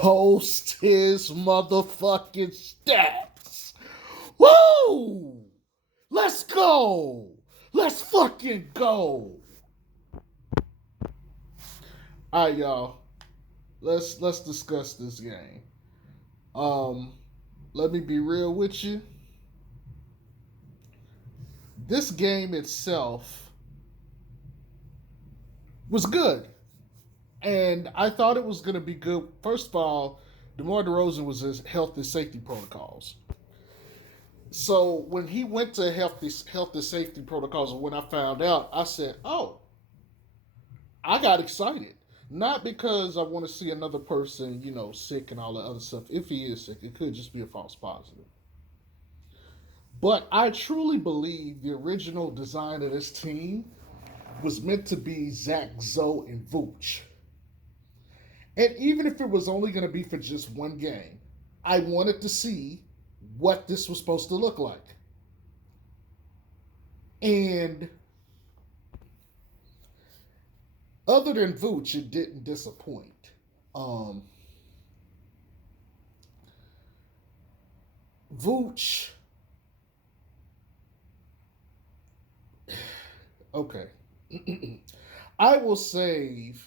post his motherfucking stats. Woo! Let's go. Let's fucking go. All right, y'all. Let's discuss this game. Um, Let me be real with you. This game itself was good, and I thought it was going to be good. First of all, DeMar DeRozan was his health and safety protocols. So when he went to health and safety protocols, and when I found out, I said, "Oh, I got excited." Not because I want to see another person, sick and all that other stuff. If he is sick, it could just be a false positive. But I truly believe the original design of this team was meant to be Zach, Zoe, and Vooch. And even if it was only going to be for just one game, I wanted to see what this was supposed to look like. And other than Vooch, it didn't disappoint. Um, Vooch, okay. I will save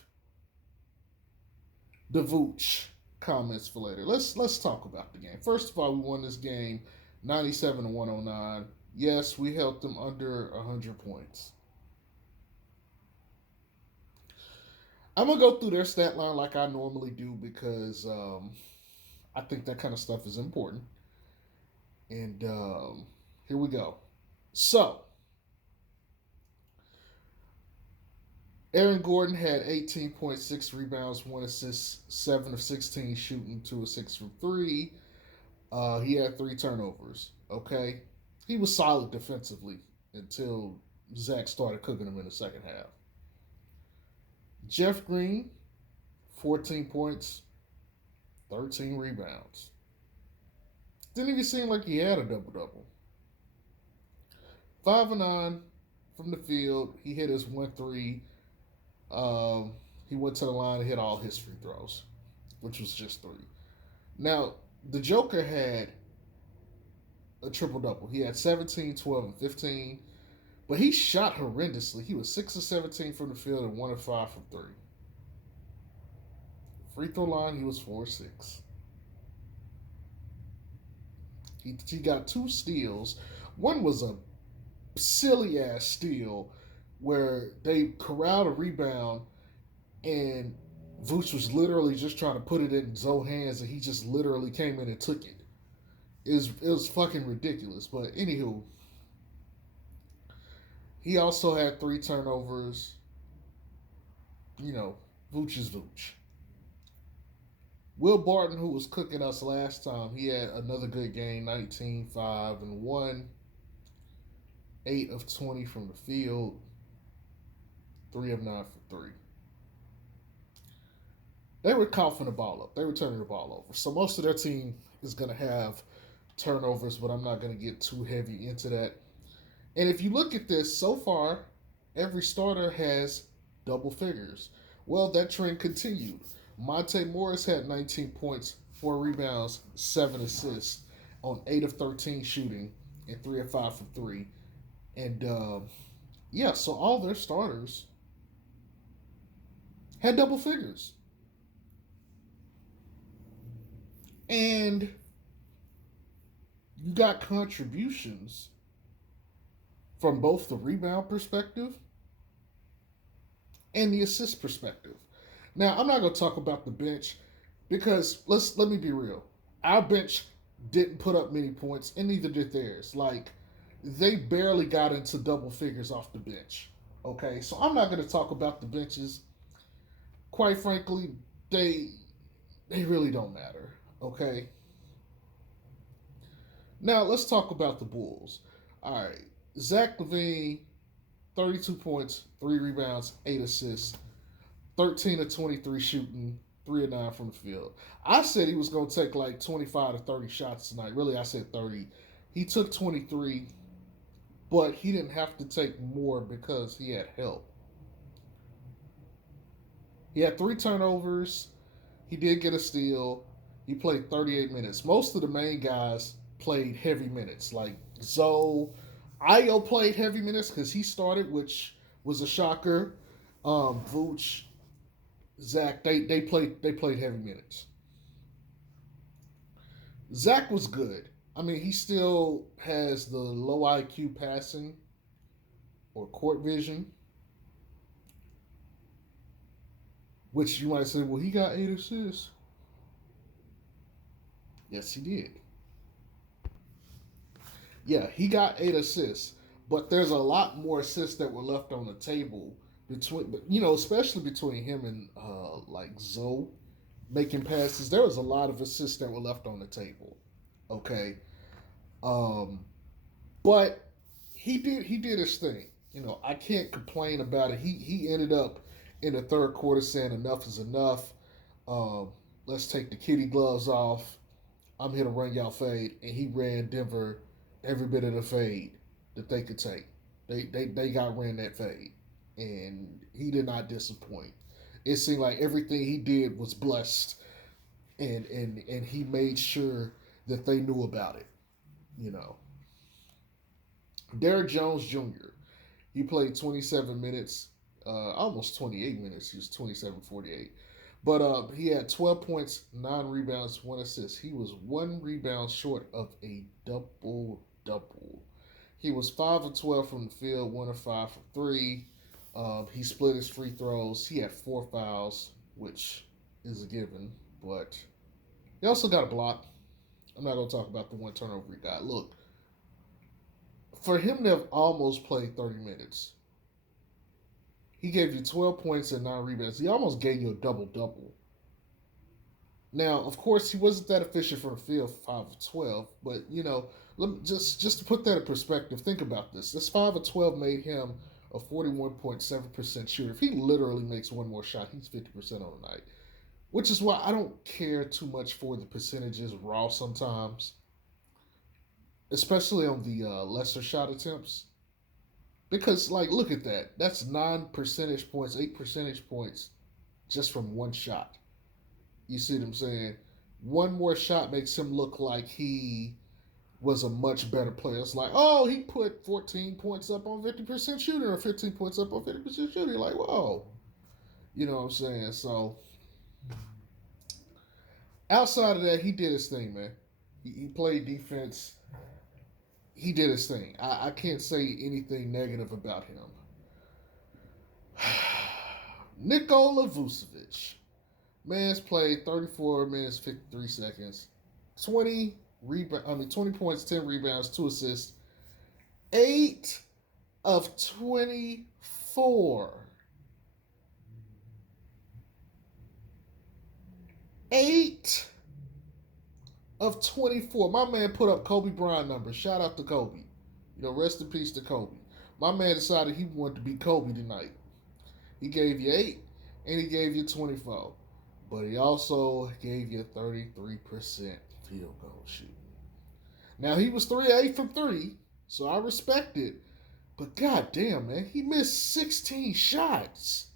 the Vooch comments for later. Let's talk about the game. First of all, we won this game 97 to 109. Yes, we held them under 100 points. I'm gonna go through their stat line like I normally do because I think that kind of stuff is important. And here we go. So, Aaron Gordon had 18.6 rebounds, 1 assist, 7 of 16 shooting, 2 of 6 from 3. He had 3 turnovers. Okay. He was solid defensively until Zach started cooking him in the second half. Jeff Green, 14 points, 13 rebounds. Didn't even seem like he had a double double. 5 of 9 from the field. He hit his 1 3. He went to the line and hit all his free throws, which was just 3. Now, the Joker had a triple double. He had 17, 12, and 15, but he shot horrendously. He was 6 of 17 from the field and 1 of 5 from 3. Free throw line, he was 4 of 6. He got 2 steals. One was a silly ass steal where they corralled a rebound and Vooch was literally just trying to put it in Zoe's hands and he just literally came in and took it. It was fucking ridiculous. But anywho, he also had 3 turnovers. Vooch is Vooch. Will Barton, who was cooking us last time, he had another good game, 19, 5, and 1. 8 of 20 from the field. 3 of 9 for 3. They were coughing the ball up. They were turning the ball over. So most of their team is going to have turnovers, but I'm not going to get too heavy into that. And if you look at this, so far, every starter has double figures. Well, that trend continued. Monte Morris had 19 points, 4 rebounds, 7 assists on 8 of 13 shooting and 3 of 5 from 3. And so all their starters had double figures. And you got contributions from both the rebound perspective and the assist perspective. Now, I'm not going to talk about the bench because let me be real. Our bench didn't put up many points, and neither did theirs. Like, they barely got into double figures off the bench. Okay, so I'm not going to talk about the benches. Quite frankly, they really don't matter. Okay. Now let's talk about the Bulls. All right, Zach LaVine, 32 points, 3 rebounds, 8 assists, 13 of 23 shooting, 3 of 9 from the field. I said he was going to take like 25 to 30 shots tonight. Really, I said 30. He took 23, but he didn't have to take more because he had help. He had 3 turnovers. He did get a steal. He played 38 minutes. Most of the main guys played heavy minutes. Like Zoe, Io played heavy minutes because he started, which was a shocker. Vooch, Zach, they played heavy minutes. Zach was good. I mean, he still has the low IQ passing or court vision, which you might say, well, he got 8 assists. Yes, he did. Yeah, he got 8 assists, but there's a lot more assists that were left on the table between, especially between him and like Zoe making passes. There was a lot of assists that were left on the table. Okay, um, but he did his thing. I can't complain about it. He ended up in the third quarter saying enough is enough. Um, let's take the kitty gloves off. I'm here to run y'all fade, and he ran Denver every bit of the fade that they could take. They got ran that fade, and he did not disappoint. It seemed like everything he did was blessed, and he made sure that they knew about it. You know, Derrick Jones Jr. He played 27 minutes, almost 28 minutes. He was 27-48. But he had 12 points, 9 rebounds, 1 assist. He was 1 rebound short of a double double. He was 5 of 12 from the field, 1 of 5 from three. He split his free throws. He had 4 fouls, which is a given. But he also got a block. I'm not going to talk about the one turnover he got. Look, for him to have almost played 30 minutes, he gave you 12 points and 9 rebounds. He almost gave you a double double. Now, of course, he wasn't that efficient from the field, 5 of 12. But just to put that in perspective, think about this. This 5 of 12 made him a 41.7% shooter. If he literally makes one more shot, he's 50% on the night. Which is why I don't care too much for the percentages raw sometimes, especially on the lesser shot attempts. Because, like, look at that. That's 9 percentage points, 8 percentage points just from one shot. You see what I'm saying? One more shot makes him look like he was a much better player. It's like, oh, he put 14 points up on 50% shooting or 15 points up on 50% shooting. You're like, whoa. You know what I'm saying? So, outside of that, he did his thing, man. He played defense. He did his thing. I can't say anything negative about him. Nikola Vucevic. Man's played 34 minutes, 53 seconds. 20 points, 10 rebounds, 2 assists. 8 of 24. 8 of 24. My man put up Kobe Bryant numbers. Shout out to Kobe. Rest in peace to Kobe. My man decided he wanted to be Kobe tonight. He gave you 8 and he gave you 24. But he also gave you 33% field goal shooting. Now he was 3-8 from 3, so I respect it. But goddamn, man, he missed 16 shots.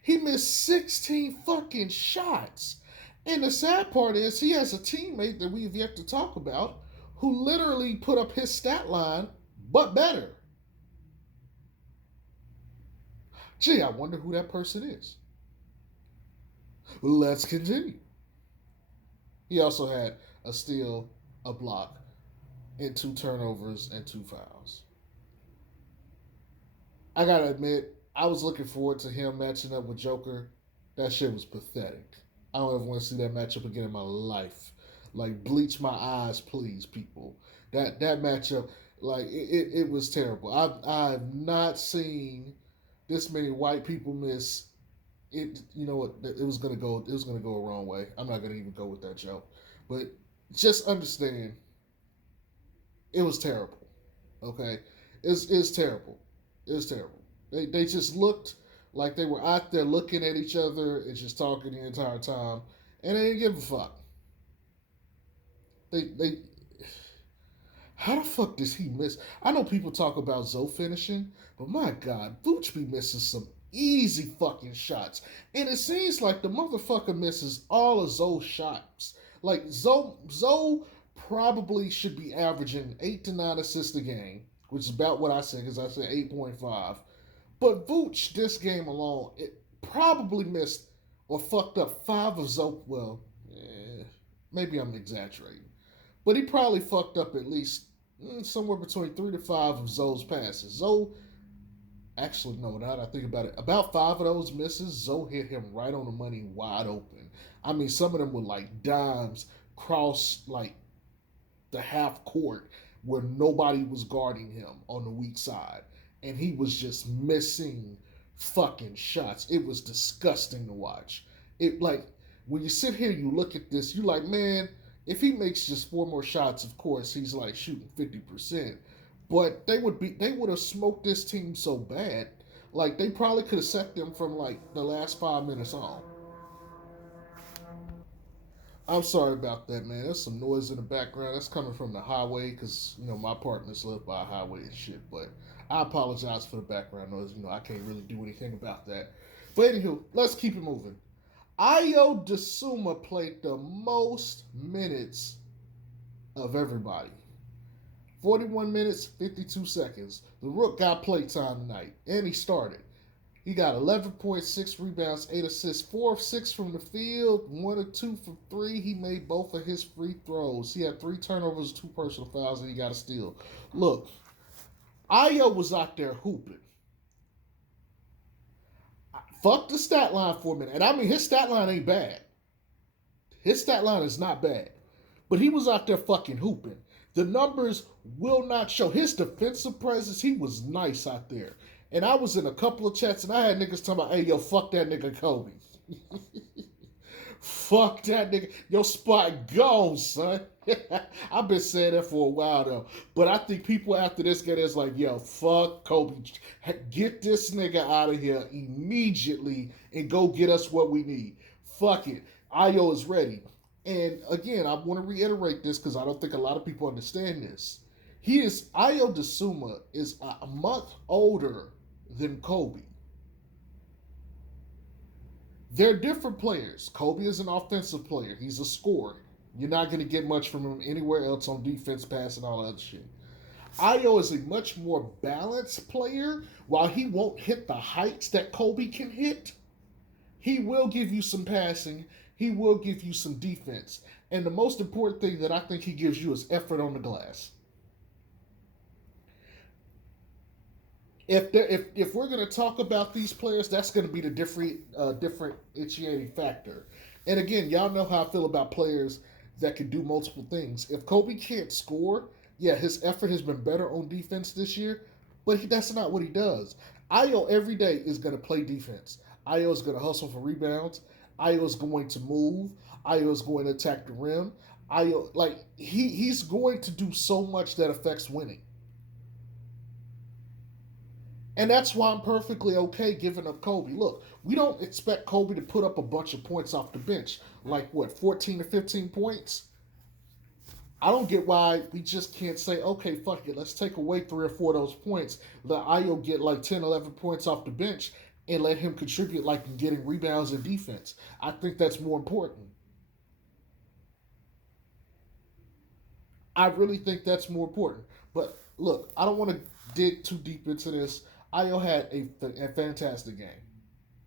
He missed 16 fucking shots. And the sad part is he has a teammate that we've yet to talk about who literally put up his stat line, but better. Gee, I wonder who that person is. Let's continue. He also had a steal, a block, and 2 turnovers and 2 fouls. I gotta admit, I was looking forward to him matching up with Joker. That shit was pathetic. I don't ever want to see that matchup again in my life. Like, bleach my eyes, please, people. That matchup, like, it was terrible. I've not seen this many white people miss it. You know what? It was gonna go. It was gonna go a wrong way. I'm not gonna even go with that joke. But just understand, it was terrible. Okay, it's terrible. It was terrible. They just looked like they were out there looking at each other and just talking the entire time, and they didn't give a fuck. They how the fuck does he miss? I know people talk about Zoe finishing, but my God, Vooch be missing some easy fucking shots. And it seems like the motherfucker misses all of Zoe's shots. Like Zoe probably should be averaging 8 to 9 assists a game, which is about what I said because I said 8.5. But Vooch, this game alone, it probably missed or fucked up 5 of Zoe. Well, maybe I'm exaggerating, but he probably fucked up at least somewhere between 3 to 5 of Zoe's passes. Zoe, actually, no, now that I think about it, about 5 of those misses, Zoe hit him right on the money, wide open. I mean, some of them were like dimes cross like the half court where nobody was guarding him on the weak side, and he was just missing fucking shots. It was disgusting to watch. It like when you sit here, you look at this, you like, man, if he makes just 4 more shots, of course he's like shooting 50%. But they would have smoked this team so bad, like they probably could have set them from like the last 5 minutes on. I'm sorry about that, man. There's some noise in the background. That's coming from the highway because my apartments live by a highway and shit. But I apologize for the background noise. I can't really do anything about that. But anywho, let's keep it moving. Ayo DeSuma played the most minutes of everybody. 41 minutes, 52 seconds. The Rook got playtime tonight, and he started. He got 11.6 rebounds, 8 assists, 4 of 6 from the field, 1 of 2 from 3. He made both of his free throws. He had 3 turnovers, 2 personal fouls, and he got a steal. Look, Ayo was out there hooping. Fuck the stat line for a minute. And I mean, his stat line ain't bad. His stat line is not bad. But he was out there fucking hooping. The numbers will not show. His defensive presence, he was nice out there. And I was in a couple of chats and I had niggas talking about, hey, yo, fuck that nigga Kobe. Fuck that nigga. Your spot goes, son. I've been saying that for a while though. But I think people after this game is like, yo, fuck Kobe. Get this nigga out of here immediately and go get us what we need. Fuck it. Ayo is ready. And again, I want to reiterate this because I don't think a lot of people understand this. Ayo DeSuma is a month older than Kobe. They're different players. Kobe is an offensive player. He's a scorer. You're not going to get much from him anywhere else on defense, pass, and all that other shit. Ayo is a much more balanced player. While he won't hit the heights that Kobe can hit, he will give you some passing. He will give you some defense. And the most important thing that I think he gives you is effort on the glass. If we're going to talk about these players, that's going to be the differentiating factor. And again, y'all know how I feel about players that can do multiple things. If Kobe can't score, yeah, his effort has been better on defense this year, but that's not what he does. Ayo every day is going to play defense. Ayo is going to hustle for rebounds. Ayo is going to move. Ayo is going to attack the rim. Ayo, like he's going to do so much that affects winning. And that's why I'm perfectly okay giving up Kobe. Look, we don't expect Kobe to put up a bunch of points off the bench. Like, 14 to 15 points? I don't get why we just can't say, okay, fuck it, let's take away 3 or 4 of those points. Let Ayo get like 10, 11 points off the bench and let him contribute like in getting rebounds and defense. I think that's more important. I really think that's more important. But look, I don't want to dig too deep into this. Ayo had a fantastic game.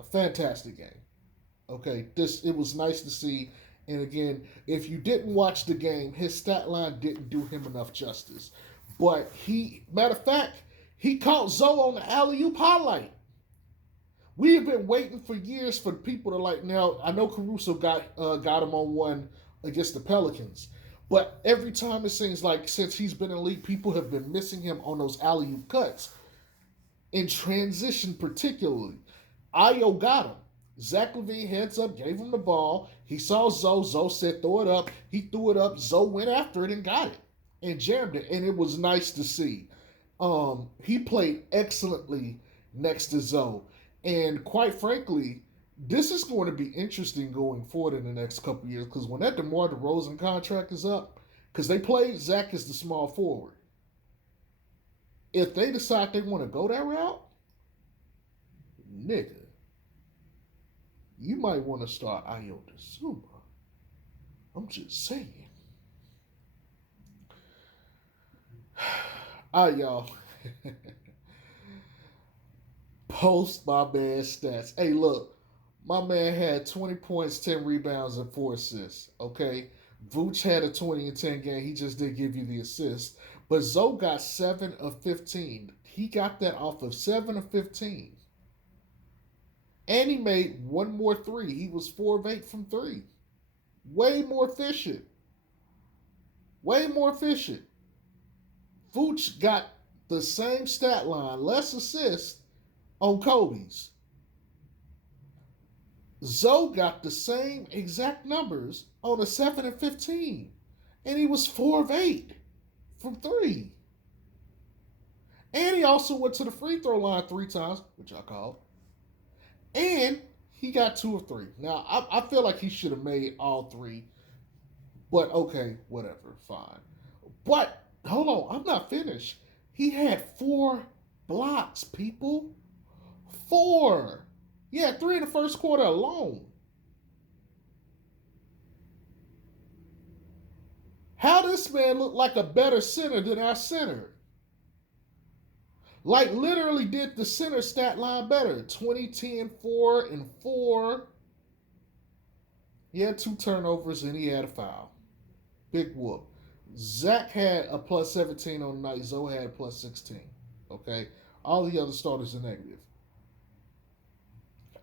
A fantastic game. Okay, it was nice to see. And again, if you didn't watch the game, his stat line didn't do him enough justice. But matter of fact, he caught Zoe on the alley-oop highlight. We have been waiting for years for people to like. Now I know Caruso got him on one against the Pelicans, but every time it seems like since he's been in the league, people have been missing him on those alley-oop cuts. In transition, particularly, Ayo got him. Zach LaVine heads up, gave him the ball. He saw Zoe. Zoe said, throw it up. He threw it up. Zoe went after it and got it and jammed it. And it was nice to see. He played excellently next to Zoe. And quite frankly, this is going to be interesting going forward in the next couple of years because when that DeMar DeRozan contract is up, because they played Zach as the small forward. If they decide they want to go that route, nigga, you might want to start Ayo Dezuma. I'm just saying. All right, y'all. Post my man stats. Hey, look, my man had 20 points, 10 rebounds, and 4 assists. Okay, Vooch had a 20 and 10 game. He just didn't give you the assist. But Zoe got 7 of 15. He got that off of 7 of 15. And he made one more three. He was 4 of 8 from 3. Way more efficient. Way more efficient. Vooch got the same stat line, less assists on Kobe's. Zoe got the same exact numbers on a 7 and 15. And he was 4 of 8 from 3. And he also went to the free throw line 3 times, which I called. And he got 2 of 3. Now, I feel like he should have made all 3. But okay, whatever, fine. But, hold on, I'm not finished. He had 4 blocks, people. 4. He had 3 in the first quarter alone. How this man look like a better center than our center? Like, literally did the center stat line better. 20, 10, 4, and 4. He had 2 turnovers and he had a foul. Big whoop. Zach had a plus 17 on the night. Zoe had a plus 16. Okay? All the other starters are negative.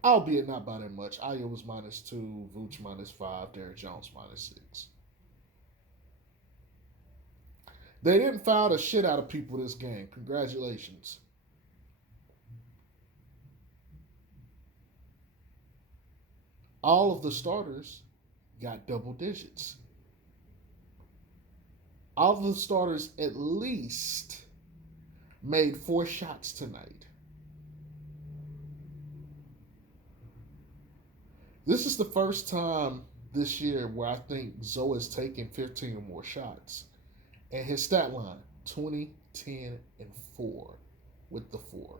Albeit not by that much. Ayo was minus 2, Vooch minus 5, Derrick Jones minus 6. They didn't foul the shit out of people this game. Congratulations. All of the starters got double digits. All of the starters at least made 4 shots tonight. This is the first time this year where I think Zoe has taken 15 or more shots. And his stat line, 20, 10, and 4 with the 4.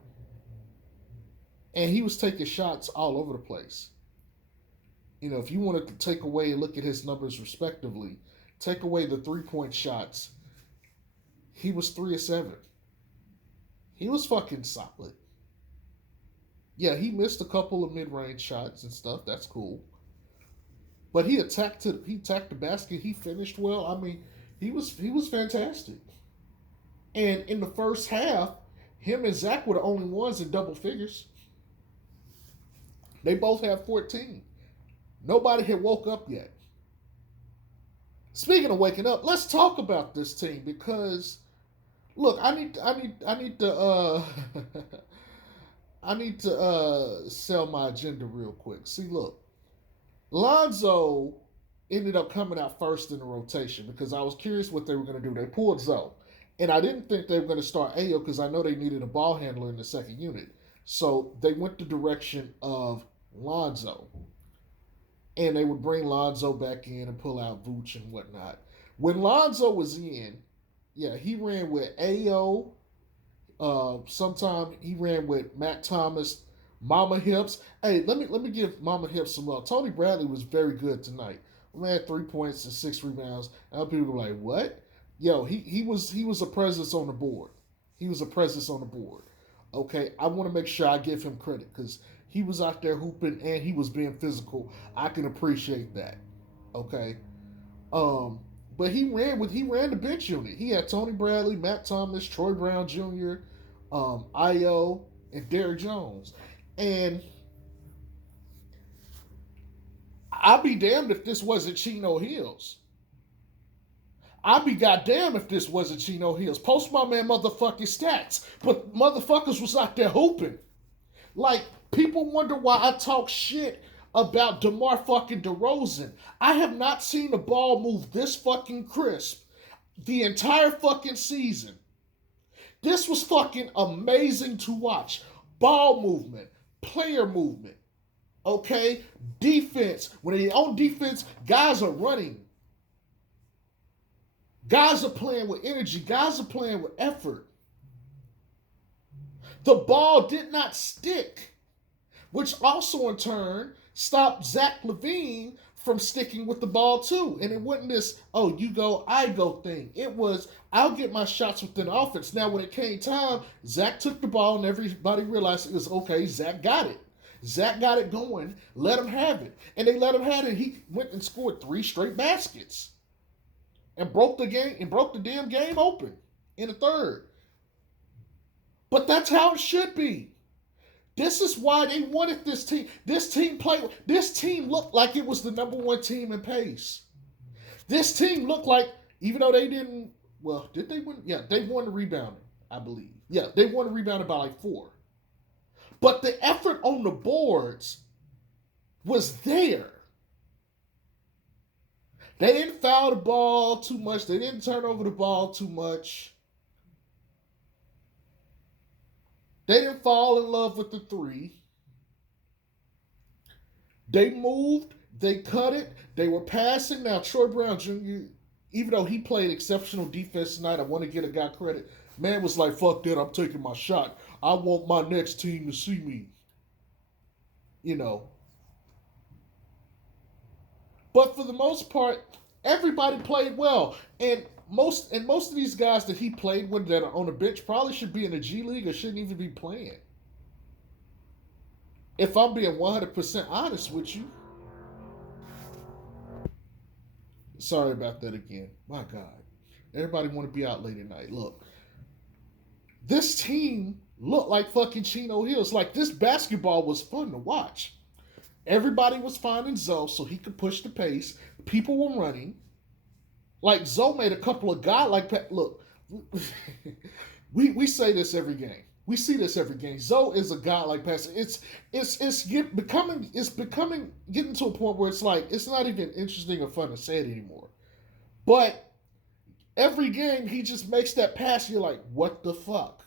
And he was taking shots all over the place. You know, if you wanted to take away and look at his numbers respectively, take away the 3-point shots, he was 3 of 7. He was fucking solid. Yeah, he missed a couple of mid-range shots and stuff. That's cool. But he attacked the basket. He finished well. I mean, he was fantastic. And in the first half, him and Zach were the only ones in double figures. They both had 14. Nobody had woke up yet. Speaking of waking up, let's talk about this team because look, I need to I need to sell my agenda real quick. See, look, Lonzo ended up coming out first in the rotation because I was curious what they were going to do. They pulled Zoe. And I didn't think they were going to start Ayo because I know they needed a ball handler in the second unit. So they went the direction of Lonzo. And they would bring Lonzo back in and pull out Vooch and whatnot. When Lonzo was in, yeah, he ran with Ayo. Sometime he ran with Matt Thomas, Mama Hips. Hey, let me give Mama Hips some love. Tony Bradley was very good tonight. Man had 3 points and 6 rebounds. And other people were like, what? Yo, he was a presence on the board. He was a presence on the board. Okay, I want to make sure I give him credit because he was out there hooping and he was being physical. I can appreciate that. Okay. But he ran the bench unit. He had Tony Bradley, Matt Thomas, Troy Brown Jr., Ayo, and Derrick Jones. And I'd be damned if this wasn't Chino Hills. I'd be goddamn if this wasn't Chino Hills. Post my man motherfucking stats. But motherfuckers was out there hooping. Like, people wonder why I talk shit about DeMar fucking DeRozan. I have not seen the ball move this fucking crisp the entire fucking season. This was fucking amazing to watch. Ball movement, player movement, okay? Defense. When they're on defense, guys are running. Guys are playing with energy. Guys are playing with effort. The ball did not stick. which also in turn stopped Zach Levine from sticking with the ball too. And it wasn't this, oh, you go, I go thing. It was, I'll get my shots within offense. Now, when it came time, Zach took the ball and everybody realized it was okay. Zach got it. Zach got it going. Let him have it. And they let him have it. He went and scored 3 straight baskets and broke the game and broke the damn game open in the third. But that's how it should be. This is why they wanted this team. This team played. This team looked like it was the number 1 team in pace. This team looked like, even though they didn't. Well, did they win? Yeah, they won the rebounding, I believe. Yeah, they won the rebounding by like 4. But the effort on the boards was there. They didn't foul the ball too much. They didn't turn over the ball too much. They didn't fall in love with the 3. They moved. They cut it. They were passing. Now, Troy Brown Jr., even though he played exceptional defense tonight, I want to get a guy credit. Man was like, fuck that, I'm taking my shot. I want my next team to see me. You know. But for the most part, everybody played well. And most of these guys that he played with that are on the bench probably should be in the G League or shouldn't even be playing. If I'm being 100% honest with you. Sorry about that again. My God. Everybody want to be out late at night. Look. This team looked like fucking Chino Hills. Like, this basketball was fun to watch. Everybody was finding Zoe so he could push the pace. People were running. Like, Zoe made a couple of guys like, look, we say this every game. We see this every game. Zoe is a guy like passer. It's becoming getting to a point where it's like it's not even interesting or fun to say it anymore. But every game he just makes that pass. You're like, what the fuck?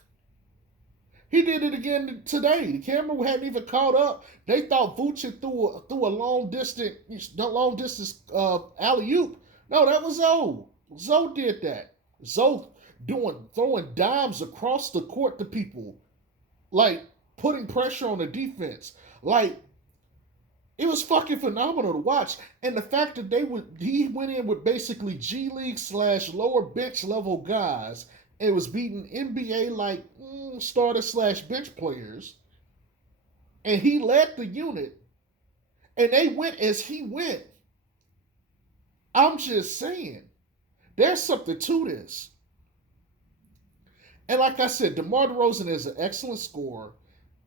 He did it again today. The camera hadn't even caught up. They thought Vucic threw a long distance alley oop. No, that was Zoe. Zoe did that. Zoe throwing dimes across the court to people, like putting pressure on the defense. Like, it was fucking phenomenal to watch. And the fact that he went in with basically G League / lower bench level guys and was beating NBA like starter / bench players, and he led the unit, and they went as he went. I'm just saying, there's something to this. And like I said, DeMar DeRozan is an excellent scorer,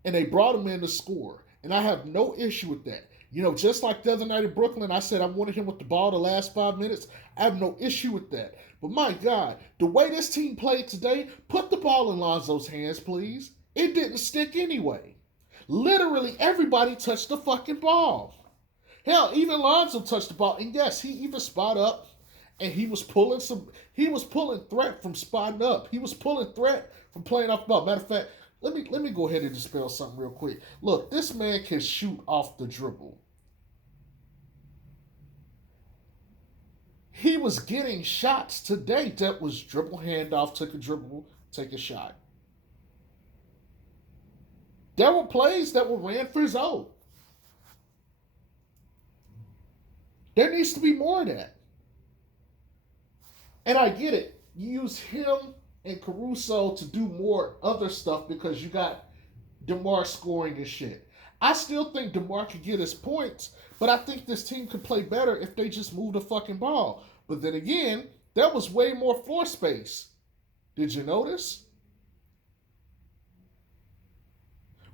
and they brought him in to score. And I have no issue with that. You know, just like the other night in Brooklyn, I said I wanted him with the ball the last 5 minutes. I have no issue with that. But my God, the way this team played today, put the ball in Lonzo's hands, please. It didn't stick anyway. Literally everybody touched the fucking ball. Hell, even Lonzo touched the ball. And yes, he even spot up. And he was pulling threat from spotting up. He was pulling threat from playing off the ball. Matter of fact, let me go ahead and dispel something real quick. Look, this man can shoot off the dribble. He was getting shots today that was dribble, handoff, took a dribble, take a shot. There were plays that were ran for his own. There needs to be more of that. And I get it. You use him and Caruso to do more other stuff because you got DeMar scoring and shit. I still think DeMar could get his points, but I think this team could play better if they just move the fucking ball. But then again, there was way more floor space. Did you notice?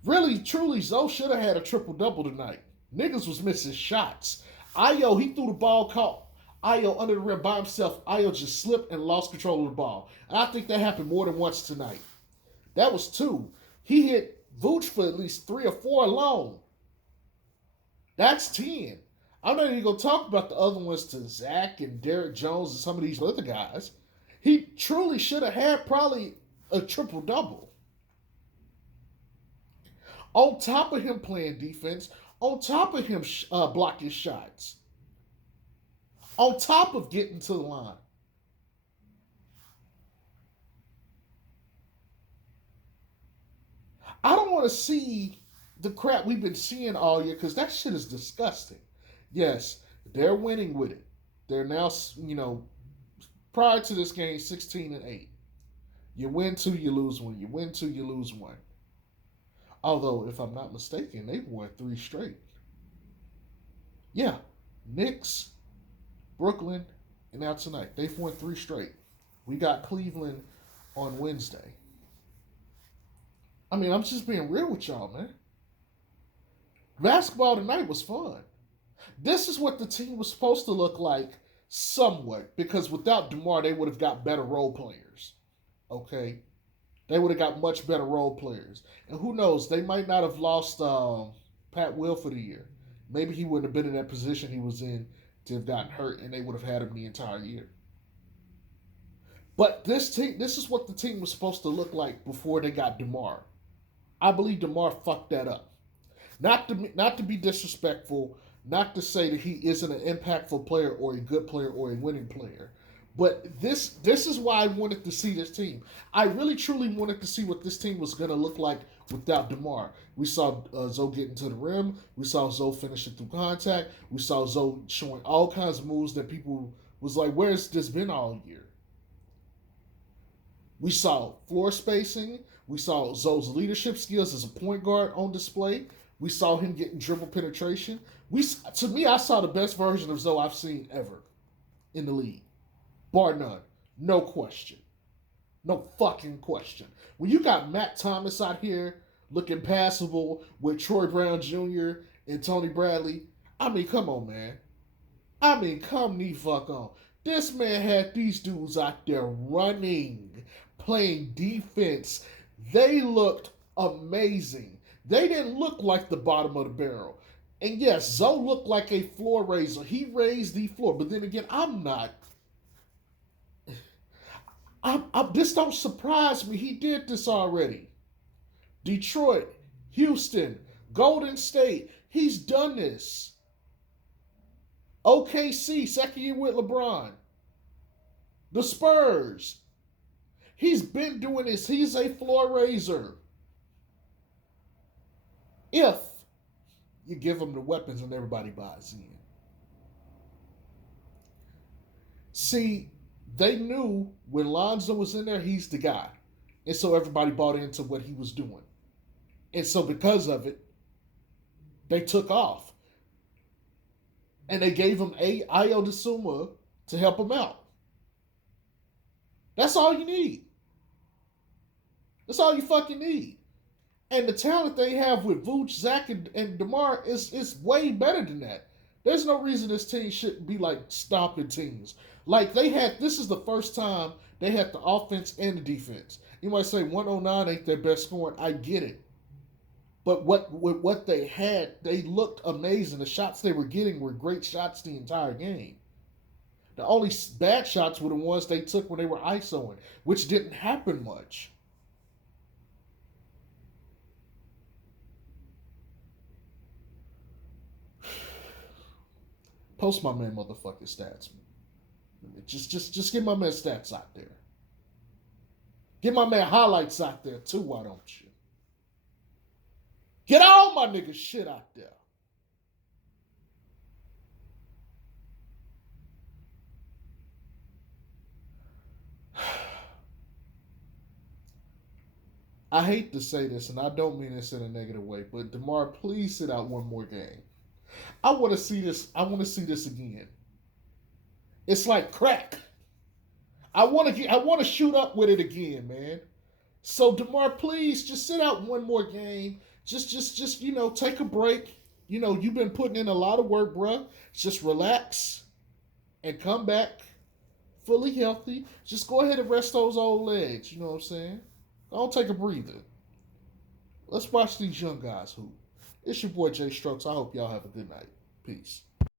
Really, truly, Zoe should have had a triple-double tonight. Niggas was missing shots. Ayo, he threw the ball caught. Ayo under the rim by himself. Ayo just slipped and lost control of the ball. And I think that happened more than once tonight. That was 2. He hit Vooch for at least 3 or 4 alone. That's 10. I'm not even going to talk about the other ones to Zach and Derek Jones and some of these other guys. He truly should have had probably a triple-double. On top of him playing defense, on top of him blocking shots, on top of getting to the line. I don't want to see the crap we've been seeing all year, because that shit is disgusting. Yes, they're winning with it. They're now, prior to this game, 16-8. You win two, you lose one. You win two, you lose one. Although, if I'm not mistaken, they've won three straight. Yeah, Knicks, Brooklyn, and now tonight. They've won three straight. We got Cleveland on Wednesday. I mean, I'm just being real with y'all, man. Basketball tonight was fun. This is what the team was supposed to look like, somewhat, because without DeMar, they would have got better role players. Okay? They would have got much better role players. And who knows, they might not have lost Pat Will for the year. Maybe he wouldn't have been in that position he was in to have gotten hurt, and they would have had him the entire year. But this is what the team was supposed to look like before they got DeMar. I believe DeMar fucked that up. Not to be disrespectful, not to say that he isn't an impactful player or a good player or a winning player. But this is why I wanted to see this team. I really truly wanted to see what this team was going to look like without DeMar. We saw Zoe getting to the rim. We saw Zoe finishing through contact. We saw Zoe showing all kinds of moves that people was like, where's this been all year? We saw floor spacing. We saw Zoe's leadership skills as a point guard on display. We saw him getting dribble penetration. To me, I saw the best version of Zoe I've seen ever in the league. Bar none. No question. No fucking question. When you got Matt Thomas out here looking passable with Troy Brown Jr. and Tony Bradley, I mean, come on, man. I mean, come the fuck on. This man had these dudes out there running, playing defense. They looked amazing. They didn't look like the bottom of the barrel. And yes, Zoe looked like a floor raiser. He raised the floor. But then again, I'm not. This don't surprise me. He did this already. Detroit, Houston, Golden State. He's done this. OKC, second year with LeBron. The Spurs. He's been doing this. He's a floor raiser. If you give him the weapons and everybody buys in. See, they knew when Lonzo was in there, he's the guy. And so everybody bought into what he was doing. And so because of it, they took off. And they gave him Ayo DeSuma to help him out. That's all you need. That's all you fucking need. And the talent they have with Vooch, Zach, and DeMar is way better than that. There's no reason this team shouldn't be like stomping teams. Like this is the first time they had the offense and the defense. You might say 109 ain't their best scoring. I get it. But what they had, they looked amazing. The shots they were getting were great shots the entire game. The only bad shots were the ones they took when they were ISOing, which didn't happen much. Post my man motherfucking stats. Just get my man stats out there. Get my man highlights out there too, why don't you? Get all my niggas shit out there. I hate to say this, and I don't mean this in a negative way, but DeMar, please sit out one more game. I want to see this. I want to see this again. It's like crack. I want to shoot up with it again, man. So DeMar, please just sit out one more game. Just take a break. You've been putting in a lot of work, bruh. Just relax and come back fully healthy. Just go ahead and rest those old legs. You know what I'm saying? Don't take a breather. Let's watch these young guys hoop. It's your boy Jay Strokes. I hope y'all have a good night. Peace.